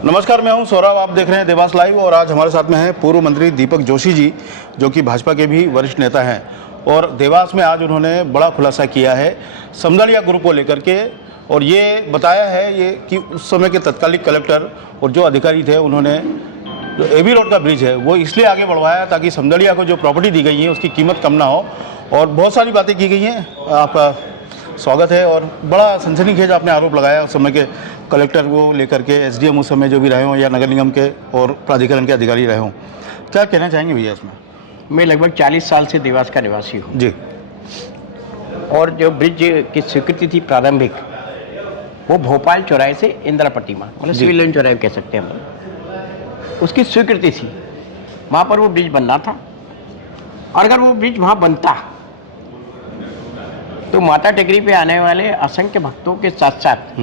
नमस्कार, मैं हूं सौरभ। आप देख रहे हैं देवास लाइव और आज हमारे साथ में हैं पूर्व मंत्री दीपक जोशी जी, जो कि भाजपा के भी वरिष्ठ नेता हैं। और देवास में आज उन्होंने बड़ा खुलासा किया है समदड़िया ग्रुप को लेकर के, और ये बताया है ये कि उस समय के तत्कालिक कलेक्टर और जो अधिकारी थे उन्होंने जो एबी रोड का ब्रिज है वो इसलिए आगे बढ़वाया ताकि समदड़िया को जो प्रॉपर्टी दी गई है उसकी कीमत कम ना हो। और बहुत सारी बातें की गई हैं। आपका स्वागत है। और बड़ा सनसनीखेज आपने आरोप लगाया उस समय के कलेक्टर को लेकर के, एसडीएम उस समय जो भी रहे हों या नगर निगम के और प्राधिकरण के अधिकारी रहे हों। क्या कहना चाहेंगे भैया इसमें? मैं लगभग 40 साल से देवास का निवासी हूँ जी। और जो ब्रिज की स्वीकृति थी प्रारंभिक, वो भोपाल चौराहे से इंदिरा प्रतिमा मतलब सिविल लाइन चौराहे कह सकते हैं हम, उसकी स्वीकृति थी। वहाँ पर वो ब्रिज बनना था और अगर वो ब्रिज वहाँ बनता तो माता टेकरी पे आने वाले असंख्य भक्तों के साथ साथ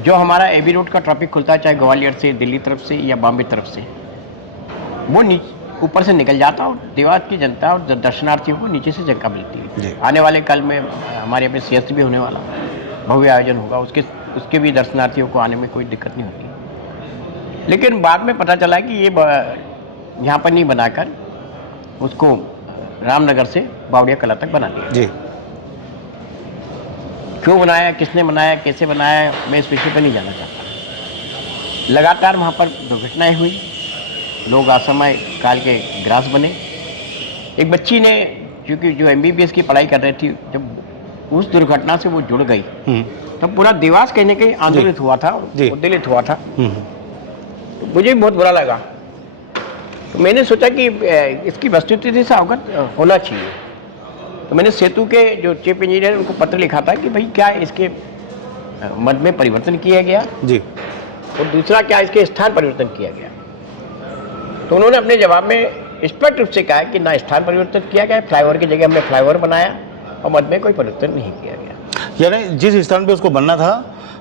जो हमारा एबी रोड का ट्रैफिक खुलता है, चाहे ग्वालियर से, दिल्ली तरफ से या बॉम्बे तरफ से, वो ऊपर से निकल जाता और देवास की जनता और दर्शनार्थियों को नीचे से जगह मिलती है। आने वाले कल में हमारे यहाँ पे सीएसटी भी होने वाला, भव्य आयोजन होगा, उसके भी दर्शनार्थियों को आने में कोई दिक्कत नहीं होती। लेकिन बाद में पता चला कि ये यहाँ पर नहीं बनाकर उसको रामनगर से बावड़िया कला तक बना दिया। जी। क्यों बनाया, किसने बनाया, कैसे बनाया, मैं इस विषय पर नहीं जाना चाहता। लगातार वहाँ पर दुर्घटनाएं हुई, लोग असमय काल के ग्रास बने। एक बच्ची ने क्योंकि जो MBBS की पढ़ाई कर रही थी, जब उस दुर्घटना से वो जुड़ गई तब पूरा देवास कहीं ना कहीं आंदोलित हुआ था, उद्वेलित हुआ था। तो मुझे भी बहुत बुरा लगा। तो मैंने सोचा कि इसकी वस्तुस्थिति से अवगत होना चाहिए। तो मैंने सेतु के जो चीफ इंजीनियर उनको पत्र लिखा था कि भाई क्या इसके मद में परिवर्तन किया गया जी, और दूसरा क्या इसके स्थान परिवर्तन किया गया। तो उन्होंने अपने जवाब में स्पष्ट रूप से कहा कि ना स्थान परिवर्तन किया गया, फ्लाईओवर की जगह हमने फ्लाईओवर बनाया और मद में कोई परिवर्तन नहीं किया गया। यानी जिस स्थान पे उसको बनना था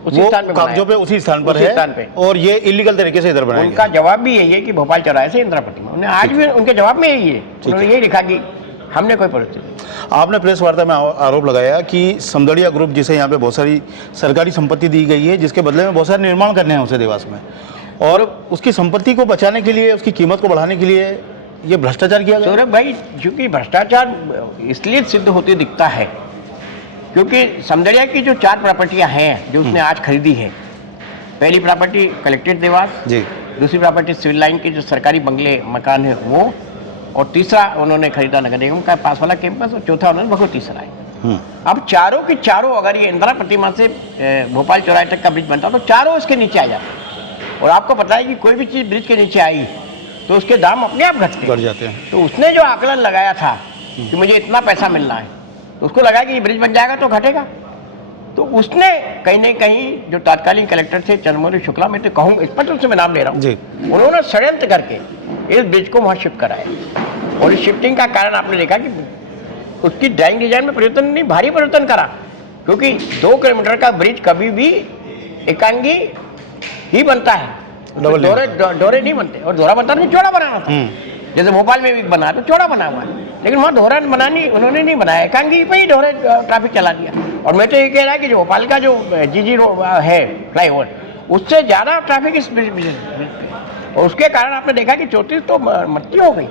उसी वो स्थान पे कागजों पे उसी स्थान पर है और ये इलीगल तरीके से इधर बनाया गया। उनका जवाब भी यही है कि भोपाल चौराहे से इंदिरा प्रतिमा, उन्हें आज भी उनके जवाब में यही है, उन्होंने यही लिखा कि हमने कोई परिवर्तन नहीं। आपने प्रेस वार्ता में आरोप लगाया कि समदड़िया ग्रुप, जिसे यहाँ पे बहुत सारी सरकारी संपत्ति दी गई है, जिसके बदले में बहुत सारे निर्माण करने हैं उसे देवास में, और उसकी संपत्ति को बचाने के लिए, उसकी कीमत को बढ़ाने के लिए ये भ्रष्टाचार किया गया। सौरभ भाई, चूंकि भ्रष्टाचार इसलिए सिद्ध होते दिखता है क्योंकि समदड़िया की जो 4 प्रॉपर्टियां हैं जो उसने आज खरीदी है, पहली प्रॉपर्टी कलेक्ट्रेट देवास जी, दूसरी प्रॉपर्टी सिविल लाइन के जो सरकारी बंगले मकान है वो, और तीसरा उन्होंने खरीदा नगर निगम का पास वाला कैंपस, और चौथा उन्होंने भगवती सराय। अब चारों की चारों अगर ये इंदिरा प्रतिमा से भोपाल चौराहे तक का ब्रिज बनता तो चारों इसके नीचे आ जाते। और आपको पता है कि कोई भी चीज़ ब्रिज के नीचे आई तो उसके दाम अपने आप घट जाते हैं। तो उसने जो आकलन लगाया था कि मुझे इतना पैसा मिलना है, तो उसको लगा कि ये ब्रिज बन जाएगा तो घटेगा। तो उसने कहीं ना कहीं जो तत्कालीन कलेक्टर थे चंद्रमौली शुक्ला, मैं तो कहूँ स्पष्ट रूप से मैं नाम ले रहा हूँ, उन्होंने षड्यंत्र करके इस ब्रिज को वहाँ शिफ्ट कराया। और इस शिफ्टिंग का कारण आपने देखा कि उसकी ड्राइंग डिजाइन में परिवर्तन नहीं, भारी परिवर्तन करा, क्योंकि 2 किलोमीटर का ब्रिज कभी भी एकांगी ही बनता है, दोहरे नहीं बनते। और दोहरा बनता नहीं, चौड़ा बनाना था। जैसे भोपाल में भी बना तो चौड़ा बना हुआ है, लेकिन वहाँ दोहरा बनानी उन्होंने नहीं बनाया, एकांगी पे ही दोहरे ट्रैफिक चला दिया। और मैं तो ये कह रहा है कि जो भोपाल का जो GG रोड है फ्लाईओवर, उससे ज़्यादा ट्रैफिक इस ब्रिज, और उसके कारण आपने देखा कि 34 तो मृत्यु हो गई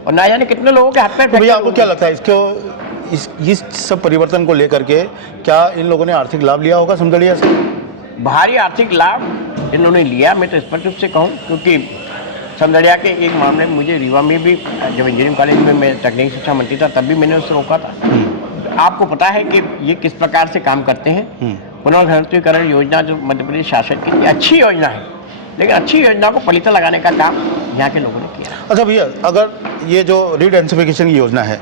और ना जाने कितने लोगों के हाथ में। भैया आपको क्या लगता है इस सब परिवर्तन को लेकर के, क्या इन लोगों ने आर्थिक लाभ लिया होगा समदड़िया से? भारी आर्थिक लाभ इन्होंने लिया, मैं तो स्पष्ट रूप से कहूँ, क्योंकि समदड़िया के एक मामले में मुझे रीवा में भी, जब इंजीनियरिंग कॉलेज में मैं तकनीकी शिक्षा मंत्री था, तब भी मैंने उससे रोका था। आपको पता है कि ये किस प्रकार से काम करते हैं। पुनर्घनत्वीकरण योजना जो मध्य प्रदेश शासन की अच्छी योजना है, लेकिन अच्छी योजना को पलीता लगाने का काम यहाँ के लोगों ने किया। अच्छा भैया, अगर ये जो रीडेंसिफिकेशन की योजना है,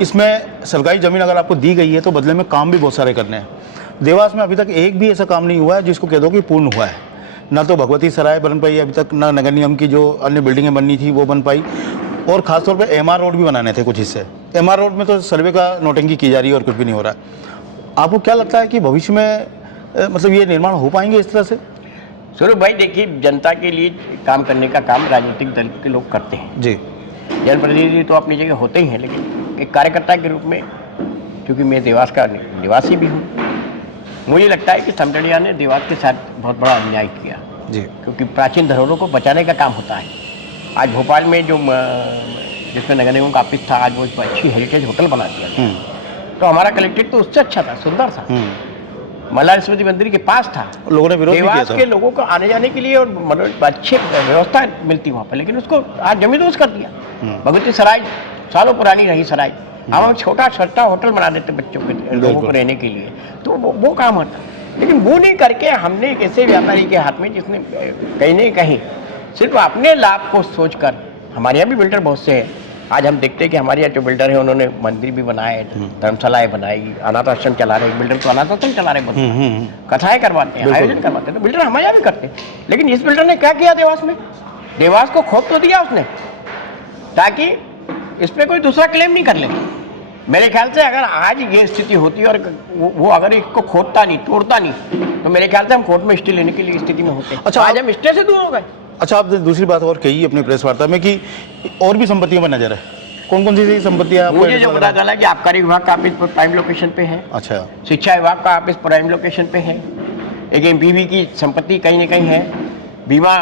इसमें सरकारी ज़मीन अगर आपको दी गई है तो बदले में काम भी बहुत सारे करने हैं। देवास में अभी तक एक भी ऐसा काम नहीं हुआ है जिसको कह दो कि पूर्ण हुआ है। ना तो भगवती सराय बन पाई अभी तक, ना नगर निगम की जो अन्य बिल्डिंगें बननी थी वो बन पाई, और ख़ासतौर पे MR रोड भी बनाने थे कुछ हिस्से। MR रोड में तो सर्वे का नोटिंग की जा रही है और कुछ भी नहीं हो रहा है। आपको क्या लगता है कि भविष्य में मतलब ये निर्माण हो पाएंगे इस तरह से? स्वरूप भाई देखिए, जनता के लिए काम करने का काम राजनीतिक दल के लोग करते हैं जी। जनप्रतिनिधि तो अपनी जगह होते ही हैं, लेकिन एक कार्यकर्ता के रूप में, क्योंकि मैं देवास का निवासी भी हूँ, मुझे लगता है कि समदड़िया ने देवास के साथ बहुत बड़ा अन्याय किया। जी। क्योंकि प्राचीन धरोहरों को बचाने का काम होता है। आज भोपाल में जो जिसमें नगर निगम का ऑफिस था, आज वो एक अच्छी हेरिटेज होटल बना दिया गया। तो हमारा कलेक्ट्रेट तो उससे अच्छा था, सुंदर था, मल्हार स्मृति मंदिर के पास था। लोगों ने विरोध भी किया देवास था। के लोगों को आने जाने के लिए और अच्छी व्यवस्था मिलती वहाँ पर, लेकिन उसको आज जमींदोज कर दिया। भगवती सराय सालों पुरानी रही सराय, हम छोटा छोटा होटल बना देते बच्चों के, लोगों को रहने के लिए, तो वो काम होता। लेकिन वो नहीं करके हमने एक ऐसे व्यापारी के हाथ में जिसने कहीं नहीं कहीं सिर्फ अपने लाभ को सोचकर, हमारे यहाँ भी बिल्डर बहुत से हैं, आज हम देखते हैं कि हमारे यहाँ जो बिल्डर हैं उन्होंने मंदिर भी बनाए, धर्मशालाएं बनाई, अनाथ आश्रम चला रहे, बिल्डर तो अनाथ आश्रम चला रहे, कथाएं करवाते हैं, आयोजन करवाते हैं, तो बिल्डर हमारे यहाँ भी करते हैं। लेकिन इस बिल्डर ने क्या किया देवास में, देवास को खोद तो दिया उसने ताकि इस पर कोई दूसरा क्लेम नहीं कर ले। मेरे ख्याल से अगर आज ये स्थिति होती और वो अगर इसको खोदता नहीं, तोड़ता नहीं, तो मेरे ख्याल से हम कोर्ट में स्टे लेने के लिए स्थिति में होते। अच्छा, आज हम स्टे से दूर हो गए। अच्छा, आपने दूसरी बात और कही अपनी प्रेस वार्ता में कि और भी संपत्तियों में नजर है, कौन कौन सी संपत्तियां? मुझे जो पता चला कि आबकारी विभाग का ऑफिस प्राइम लोकेशन पे है। अच्छा। शिक्षा विभाग का ऑफिस प्राइम लोकेशन पे है। एक एमपीवी की संपत्ति कहीं ना कहीं है। बीमा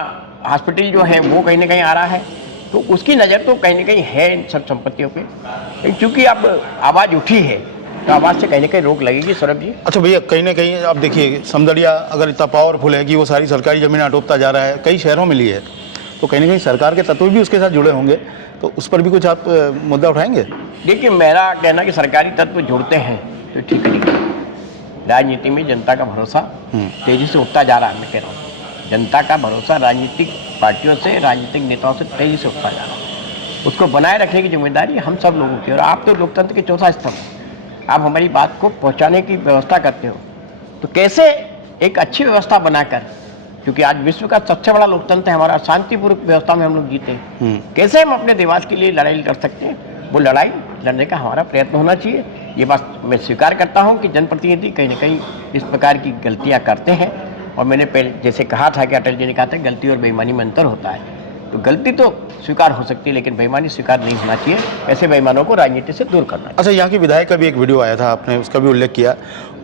हॉस्पिटल जो है वो कहीं ना कहीं आ रहा है, तो उसकी नज़र तो कहीं ना कहीं है इन सब संपत्तियों पे। लेकिन चूंकि अब आवाज़ उठी है तो आवाज़ से कहीं ना कहीं रोक लगेगी। सौरभ जी, अच्छा भैया, कहीं ना कहीं आप देखिए, समदड़िया अगर इतना पावरफुल है कि वो सारी सरकारी ज़मीन हटोपता जा रहा है, कई शहरों में ली है, तो कहीं ना कहीं सरकार के तत्व भी उसके साथ जुड़े होंगे, तो उस पर भी कुछ आप मुद्दा उठाएंगे? देखिए, मेरा कहना कि सरकारी तत्व जुड़ते हैं तो ठीक नहीं। राजनीति में जनता का भरोसा तेजी से उठता जा रहा है। मैं कह रहा हूँ, जनता का भरोसा राजनीतिक पार्टियों से, राजनीतिक नेताओं से तेजी से उठता जा रहा है। उसको बनाए रखने की जिम्मेदारी हम सब लोगों की, और आप तो लोकतंत्र के चौथा स्तंभ हो। आप हमारी बात को पहुंचाने की व्यवस्था करते हो, तो कैसे एक अच्छी व्यवस्था बनाकर, क्योंकि आज विश्व का सबसे बड़ा लोकतंत्र है हमारा, शांतिपूर्वक व्यवस्था में हम लोग जीते हैं, कैसे हम अपने देवास के लिए लड़ाई कर सकते हैं? वो लड़ाई लड़ने का हमारा प्रयत्न होना चाहिए। ये बात मैं स्वीकार करता हूँ कि जनप्रतिनिधि कहीं ना कहीं इस प्रकार की गलतियाँ करते हैं, और मैंने पहले जैसे कहा था कि अटल जी ने कहा था गलती और बेईमानी में अंतर होता है। तो गलती तो स्वीकार हो सकती है, लेकिन बेईमानी स्वीकार नहीं होना चाहिए। ऐसे बेईमानों को राजनीति से दूर करना चाहिए। अच्छा, यहाँ के विधायक का भी एक वीडियो आया था, आपने उसका भी उल्लेख किया,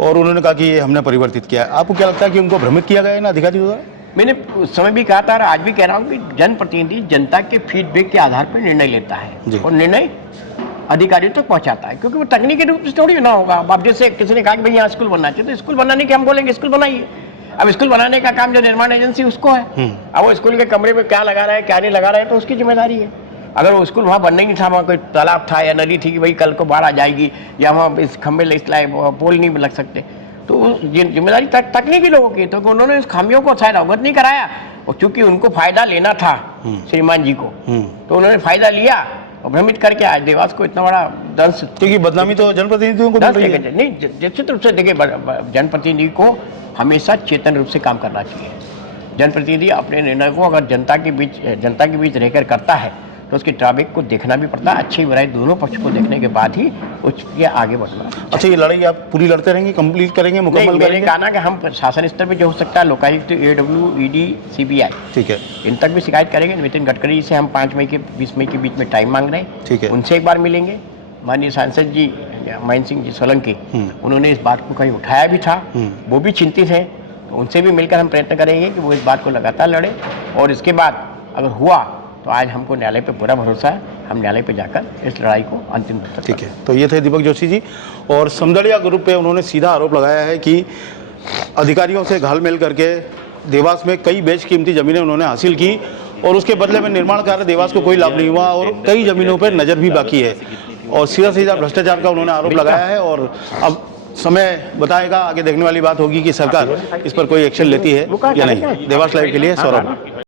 और उन्होंने कहा कि ये हमने परिवर्तित किया है। आपको क्या लगता है कि उनको भ्रमित किया गया है ना अधिकारियों द्वारा? मैंने उस समय भी कहा था और आज भी कह रहा हूँ कि जनप्रतिनिधि जनता के फीडबैक के आधार पर निर्णय लेता है और निर्णय अधिकारियों तक पहुँचाता है, क्योंकि वो तकनीकी रूप से थोड़ी ना होगा। अब जैसे किसी ने कहा कि भाई यहाँ स्कूल बनना चाहिए, तो स्कूल बनाने के हम बोलेंगे स्कूल बनाइए। अब स्कूल बनाने का काम जो निर्माण एजेंसी उसको है। अब वो स्कूल के कमरे में क्या लगा रहा है, क्या नहीं लगा रहा है, तो उसकी जिम्मेदारी है। अगर वो स्कूल वहाँ बनना ही नहीं था, वहाँ कोई तालाब था या नदी थी कि भाई कल को बाढ़ आ जाएगी, या वहाँ इस खंभे पोल नहीं लग सकते, तो जिम्मेदारी तकनीकी लोगों की। तो उन्होंने इस खामियों को शायद अवगत नहीं कराया, और चूंकि उनको फायदा लेना था श्रीमान जी को, तो उन्होंने फायदा लिया और भ्रमित करके आज देवास को इतना बड़ा दंश, क्योंकि बदनामी तो जनप्रतिनिधियों को मिल रही है। नहीं, निश्चित रूप से देखिए, जनप्रतिनिधि को हमेशा चेतन रूप से काम करना चाहिए। जनप्रतिनिधि अपने निर्णय को अगर जनता के बीच रहकर करता है, तो उसके ड्रॉबैक को देखना भी पड़ता है। अच्छी बुराई दोनों पक्ष को देखने के बाद ही उसके आगे बढ़ना। अच्छा, ये लड़ाई आप पूरी लड़ते रहेंगे, कंप्लीट करेंगे, मुकम्मल करेंगे? मैंने कहा ना कि हम शासन स्तर पे जो हो सकता है, लोकायुक्त, AW, ED, CBI, ठीक है, इन तक भी शिकायत करेंगे। नितिन गडकरी से हम 5 मई के 20 मई के बीच में टाइम मांग रहे हैं, ठीक है, उनसे एक बार मिलेंगे। माननीय सांसद जी महेंद्र सिंह जी सोलंकी, उन्होंने इस बात को कहीं उठाया भी था, वो भी चिंतित है, तो उनसे भी मिलकर हम प्रयत्न करेंगे कि वो इस बात को लगातार लड़े। और इसके बाद अगर हुआ तो आज हमको न्यायालय पे पूरा भरोसा है, हम न्यायालय पे जाकर इस लड़ाई को अंतिम तक। ठीक है, तो ये थे दीपक जोशी जी, और समदड़िया ग्रुप पे उन्होंने सीधा आरोप लगाया है कि अधिकारियों से घालमेल करके देवास में कई बेशकीमती ज़मीनें उन्होंने हासिल की, और उसके बदले में निर्माण कार्य देवास को कोई लाभ नहीं हुआ, और कई ज़मीनों पर नज़र भी बाकी है, और सीधा भ्रष्टाचार का उन्होंने आरोप लगाया है। और अब समय बताएगा, आगे देखने वाली बात होगी कि सरकार इस पर कोई एक्शन लेती है या नहीं। देवास लाइव के लिए सौरभ।